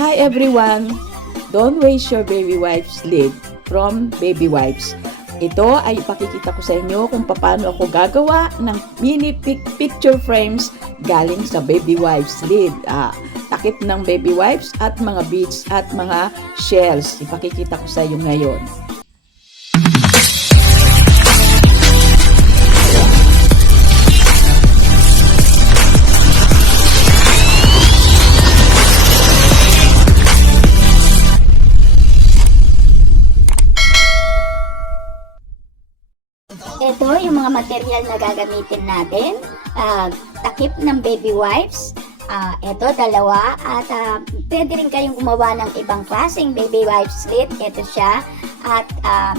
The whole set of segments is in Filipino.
Hi everyone! Don't waste your baby wipes lid from Baby Wipes. Ito ay ipakikita ko sa inyo kung paano ako gagawa ng mini picture frames galing sa baby wipes lid. Takip ng baby wipes at mga beads at mga shells. Ipakikita ko sa inyo ngayon. Ito yung mga material na gagamitin natin. Takip ng baby wipes. Ito, dalawa. At pwede rin kayong gumawa ng ibang klaseng baby wipes lid. Ito siya. At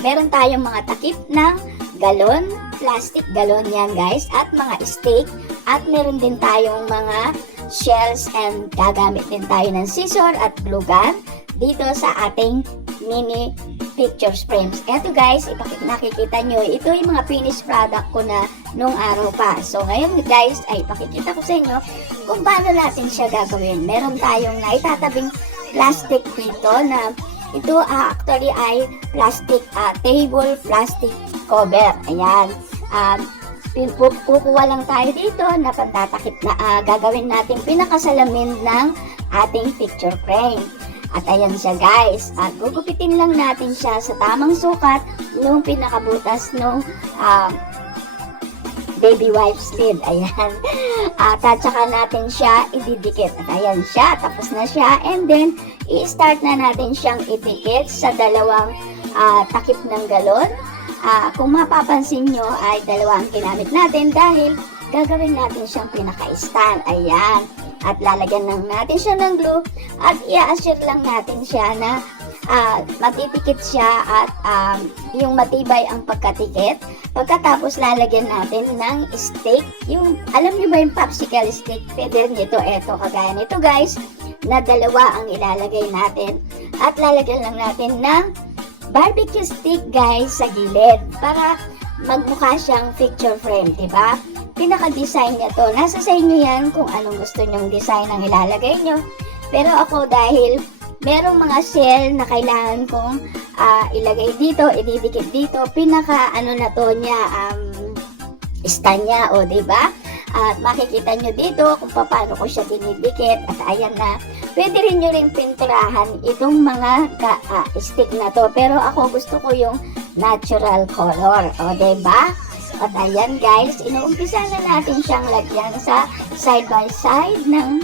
meron tayong mga takip ng galon. Plastic galon yan guys. At mga stick. At meron din tayong mga shells. And gagamit din tayo ng scissor at glue gun dito sa ating mini picture frames. Eto guys, nakikita nyo, ito yung mga finished product ko na nung araw pa. So ngayon guys, ay pakikita ko sa inyo kung paano natin siya gagawin. Meron tayong naitatabing plastic dito na ito actually ay plastic table plastic cover. Ayan. Kukuha lang tayo dito na pantatakip na gagawin natin pinakasalamin ng ating picture frame. At ayan siya guys, at gugupitin lang natin siya sa tamang sukat nung pinakabutas nung baby wipes lid. Ayan. At saka natin siya ididikit. At ayan siya, tapos na siya. And then, i-start na natin siyang idikit sa dalawang takip ng galon. Kung mapapansin nyo ay dalawa ang ginamit natin dahil gagawin natin siyang pinaka-stand. Ayan. At lalagyan lang natin siya ng glue at i-assure lang natin siya na matipikit siya at yung matibay ang pagkatikit. Pagkatapos lalagyan natin ng stick. Yung, alam niyo ba yung popsicle stick? Pwede rin ito. Eto, kagaya nito guys, na dalawa ang ilalagay natin. At lalagyan lang natin ng barbecue stick guys sa gilid para magmukha siyang picture frame, diba? Pinaka-design niya to. Nasa sa inyo yan kung anong gusto nyong design ang ilalagay nyo. Pero ako dahil merong mga shell na kailangan kong ilagay dito, ididikit dito, pinaka-ano na to niya, stand niya, o diba? At makikita nyo dito kung paano ko siya dinidikit. At ayan na. Pwede rin nyo rin pinturahan itong mga stick na to. Pero ako gusto ko yung natural color. O diba? At ayan guys, inuumpisa na natin siyang lagyan sa side by side ng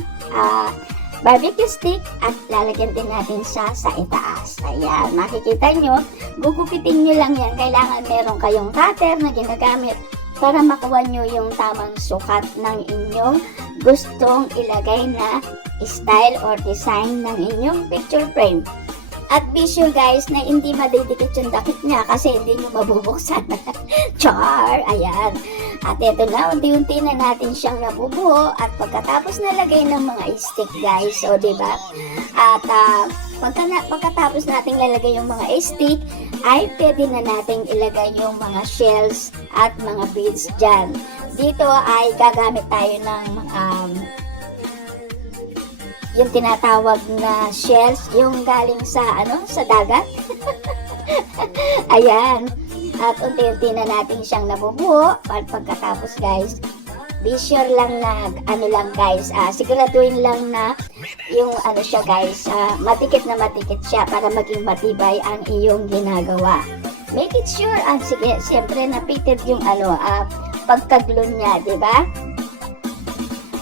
barbecue stick at lalagyan din natin siya sa itaas. Ayan, makikita nyo, gugupitin nyo lang yan. Kailangan meron kayong cutter na ginagamit para makuha nyo yung tamang sukat ng inyong gustong ilagay na style or design ng inyong picture frame. At be sure guys na hindi madidikit yung dakit niya kasi hindi nyo mabubuksan. Char! Ayan. At ito na, unti-unti na natin siyang nabubuo. At pagkatapos nalagay ng mga stick guys. O diba? At pagkatapos natin lalagay yung mga stick, ay pwede na natin ilagay yung mga shells at mga beads dyan. Dito ay gagamit tayo ng yung tinatawag na shells, yung galing sa sa dagat. Ayan. At unti-unti na natin siyang nabubuo. At pagkatapos guys, be sure lang na guys, siguraduhin lang na yung siya guys, matikit na matikit siya para maging matibay ang iyong ginagawa. Make it sure, sige, siyempre napited yung pagka-glue niya, di ba?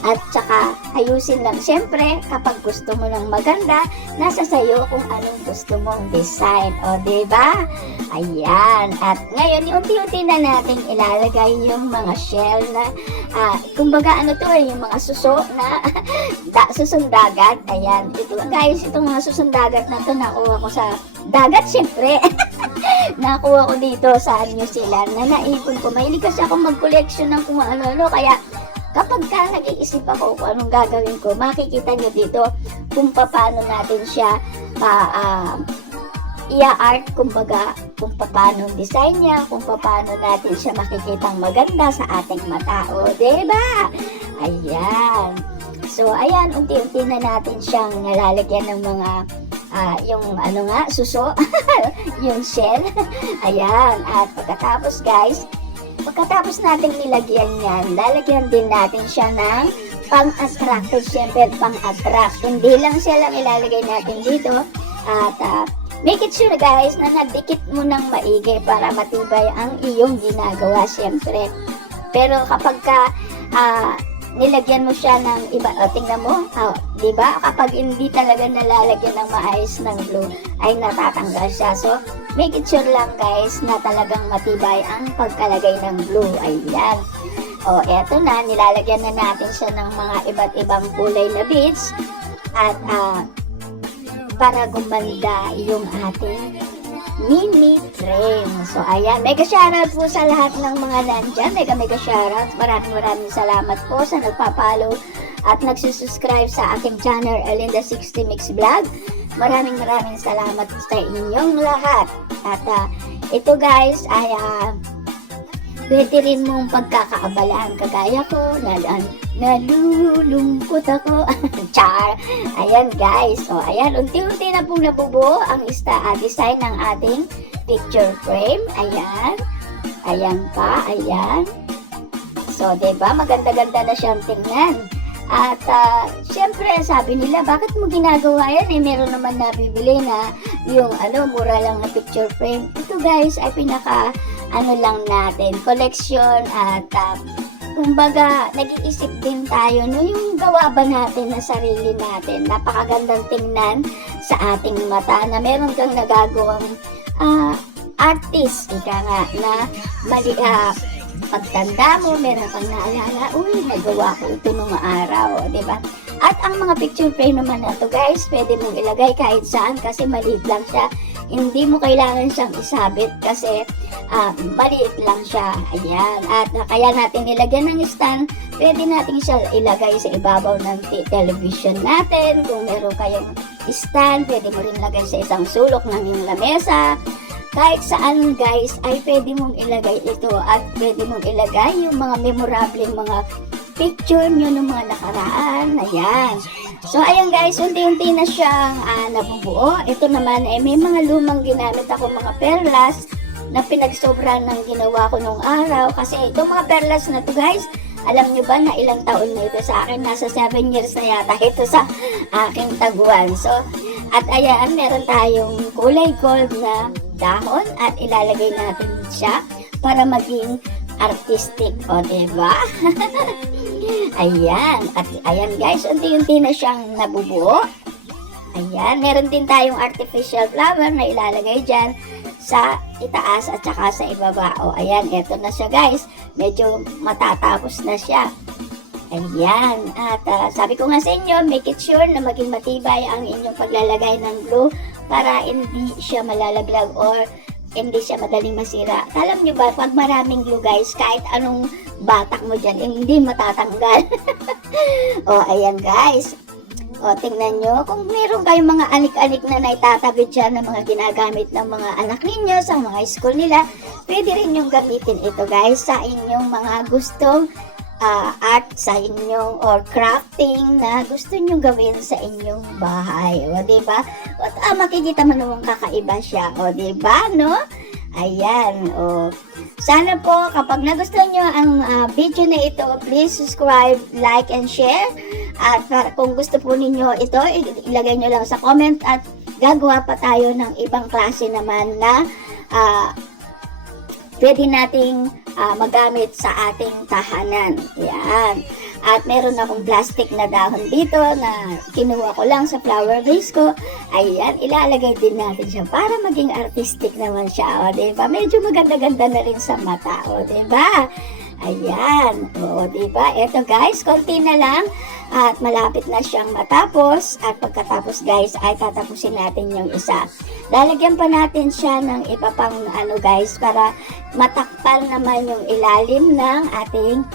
At saka ayusin lang. Siyempre, kapag gusto mo ng maganda, nasa sayo kung anong gusto mong design. O, diba? Ayan. At ngayon, unti-unti na natin ilalagay yung mga shell na, kumbaga yung mga suso na susong dagat. Ayan. Ito guys, itong mga susong dagat na ito, nakuha ko sa dagat, siyempre. Nakuha ko dito sa New Zealand na naipon ko. Mahilig kasi ako mag-collection ng kung ano-ano. Kaya, kapag nag-iisip ako kung anong gagawin ko, makikita nyo dito kung paano natin siya i-art, kumbaga, kung paano design niya, kung paano natin siya makikitang maganda sa ating mata. O, diba? Ayan. So, ayan, unti-unti na natin siyang nalalagyan ng mga, yung ano nga, suso, yung shell. Ayan, at pagkatapos natin nilagyan yan, lalagyan din natin siya ng pang-attract. Siyempre, pang-attract. Hindi lang siya lang ilalagay natin dito. At make it sure guys na nagdikit mo ng maigi para matibay ang iyong ginagawa siyempre. Pero kapag nilagyan mo siya ng iba, tingnan mo, di ba? Kapag hindi talaga nalalagyan ng maayos ng glue, ay natatanggal siya. So, make it sure lang guys na talagang matibay ang pagkalagay ng glue. Ayan. O, eto na, nilalagyan na natin siya ng mga iba't ibang kulay na beads. At, para gumanda yung ating mini frame. So, ayan. Mega shoutout po sa lahat ng mga nandyan. Mega shoutout. Maraming salamat po sa nagpapalo at nagsusubscribe sa aking channel, Elinda 60 Mix Vlog. Maraming salamat sa inyong lahat. At ito guys ay pwede rin mong pagkakaabalaan kagaya ko, nalulungkot ako. Char! Ayan guys, so ayan, unti-unti na pong nabubuo ang design ng ating picture frame. Ayan, ayan pa, ayan. So, diba, maganda-ganda na siyang tingnan. At syempre, sabi nila, bakit mo ginagawa yan? Meron naman nabibili na yung mura lang na picture frame. Ito guys, ay lang natin, collection at kumbaga, nag-iisip din tayo yung gawa ba natin na sarili natin. Napakagandang tingnan sa ating mata na meron kang nagagawang artist, ika nga, na pagtanda mo, meron kang naalala, uy, nagawa ko ito nung araw, di ba? At ang mga picture frame naman na to guys, pwede mong ilagay kahit saan kasi maliit lang siya. Hindi mo kailangan siyang isabit kasi maliit lang siya. Ayan. At kaya natin nilagyan ng stand, pwede natin siya ilagay sa ibabaw ng television natin. Kung meron kayong stand, pwede mo rin lagay sa isang sulok ng iyong lamesa. Kahit saan guys, ay pwede mong ilagay ito at pwede mong ilagay yung mga memorable mga picture nyo ng mga nakaraan. Ayan. So, ayan guys, unti-unti na siyang nabubuo. Ito naman, may mga lumang ginamit ako mga perlas na pinagsobran ng ginawa ko nung araw. Kasi itong mga perlas na to guys, alam nyo ba na ilang taon na ito sa akin? Nasa 7 years na yata ito sa aking taguan. So, at ayan, meron tayong kulay gold na dahon at ilalagay natin siya para maging artistic. O, diba? Ayan. At ayan guys, unti-unti na siyang nabubuo. Ayan. Meron din tayong artificial flower na ilalagay dyan sa itaas at saka sa ibaba. O ayan, eto na siya guys. Medyo matatapos na siya. Ayan. At sabi ko nga sa inyo, make it sure na maging matibay ang inyong paglalagay ng glue para hindi siya malalaglag or hindi siya madaling masira. Alam nyo ba, pag maraming glue guys, kahit anong batak mo dyan, hindi matatanggal. O, ayan guys. O, tingnan nyo, kung meron kayong mga anik-anik na naitatabi dyan ng mga ginagamit ng mga anak ninyo sa mga school nila, pwede rin yung gamitin ito guys sa inyong mga gustong art sa inyong or crafting na gusto nyo gawin sa inyong bahay. O, diba? At makikita mo naman kakaiba siya. O, diba, no? Ayan. O, sana po kapag nagustuhan nyo ang video na ito, please subscribe, like, and share. At kung gusto po ninyo ito, ilagay nyo lang sa comment at gagawa pa tayo ng ibang klase naman na pwede nating magamit sa ating tahanan. Yan. At meron akong plastic na dahon dito na kinuha ko lang sa flower vase ko. Ayan, ilalagay din natin siya para maging artistic naman siya. O, diba? Medyo maganda-ganda na rin sa mata. O, diba? Ayan. O, diba? Eto guys, konti na lang. At malapit na siyang matapos. At pagkatapos guys, ay tatapusin natin yung isa. Lalagyan pa natin siya ng iba pang guys, para matakpan naman yung ilalim ng ating,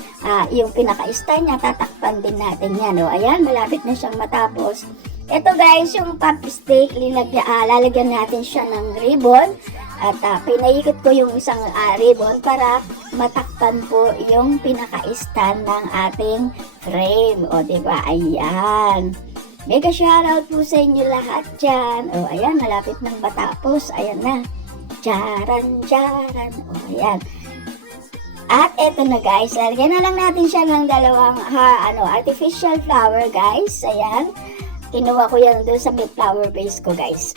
yung pinaka-stand niya, tatakpan din natin yan. O, ayan, malapit na siyang matapos. Ito guys, yung pop stick, lalagyan natin siya ng ribbon. At pinaikot ko yung isang ribbon para matakpan po yung pinaka-stand ng ating frame. O, diba? Ayan. Mega shoutout po sa inyo lahat dyan. O, ayan, malapit nang matapos. Ayan na. Charan, charan. O, ayan. At eto na guys, lalagyan na lang natin siya ng dalawang artificial flower guys. Ayan. Kinuha ko yan doon sa may flower base ko guys.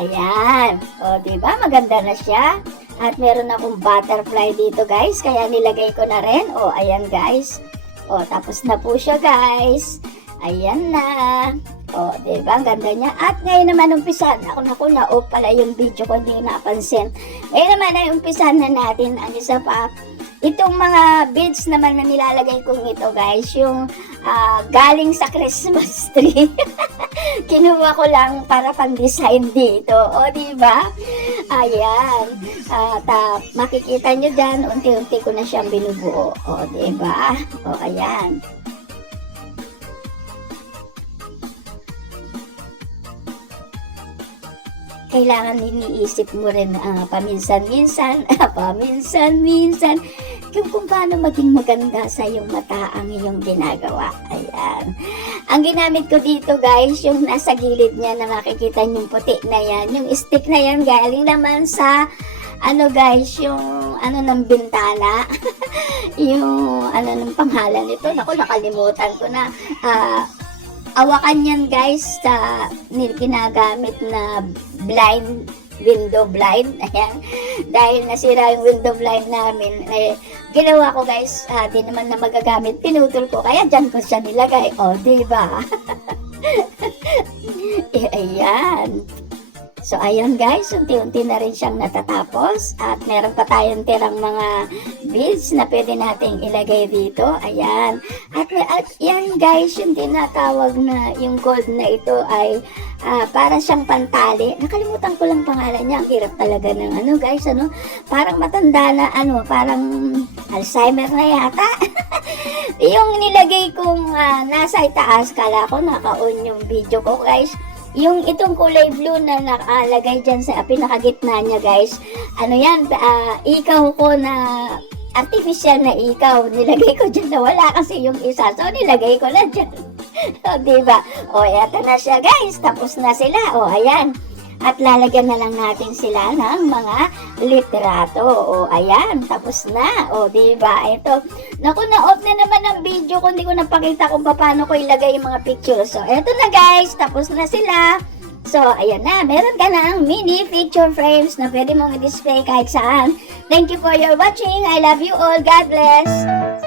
Ayan. O, diba? Maganda na siya. At meron akong butterfly dito guys. Kaya nilagay ko na rin. O, ayan guys. O, tapos na po siya guys. Ayan na. O, diba? Ang ganda niya. At ngayon naman umpisan. Naku, na-off pala yung video ko. Hindi ko napansin. Ngayon naman ay umpisan na natin ang isa pa. Itong mga beads naman na nilalagay kong ito guys. Yung galing sa Christmas tree. Kinuha ko lang para pang-design dito. O, diba? Ayan. At makikita nyo dyan, unti-unti ko na siyang binubuo. O, diba? O, ayan. Kailangan iniisip mo rin paminsan-minsan, paminsan-minsan, kung paano maging maganda sa iyong mata ang iyong ginagawa. Ayan. Ang ginamit ko dito guys, yung nasa gilid niya na makikita yung puti na yan, yung stick na yan galing naman sa guys, yung ng bintana. Yung ng pangalan nito, naku, nakalimutan ko na. Awakan yan guys sa ginagamit na window blind. Ayan. Dahil nasira yung window blind namin, ginawa ko guys, di naman na magagamit, pinutol ko, kaya dyan ko siya nilagay. O, diba? Ayan. So, ayun guys, unti-unti na rin siyang natatapos. At meron pa tayong tirang mga beads na pwede nating ilagay dito. Ayan. At yan guys, yung tinatawag na yung gold na ito ay para siyang pantali. Nakalimutan ko lang pangalan niya. Ang hirap talaga ng guys, parang matanda na, parang Alzheimer na yata. Yung nilagay kong nasa itaas, kala ko naka-on yung video ko guys. Yung itong kulay blue na nakalagay dyan sa pinakagitna niya guys, yan, ikaw ko na artificial na ikaw, nilagay ko dyan na wala kasi yung isa, so nilagay ko na dyan. O, diba? O, eto na siya guys, tapos na sila. O, ayan. At lalagyan na lang natin sila ng mga litrato. O, ayan, tapos na. O, diba? Ito. Naku, na-off na naman ang video ko. Hindi ko napakita kung paano ko ilagay yung mga pictures. So, eto na guys. Tapos na sila. So, ayan na. Meron ka ng mini picture frames na pwede mong i-display kahit saan. Thank you for your watching. I love you all. God bless.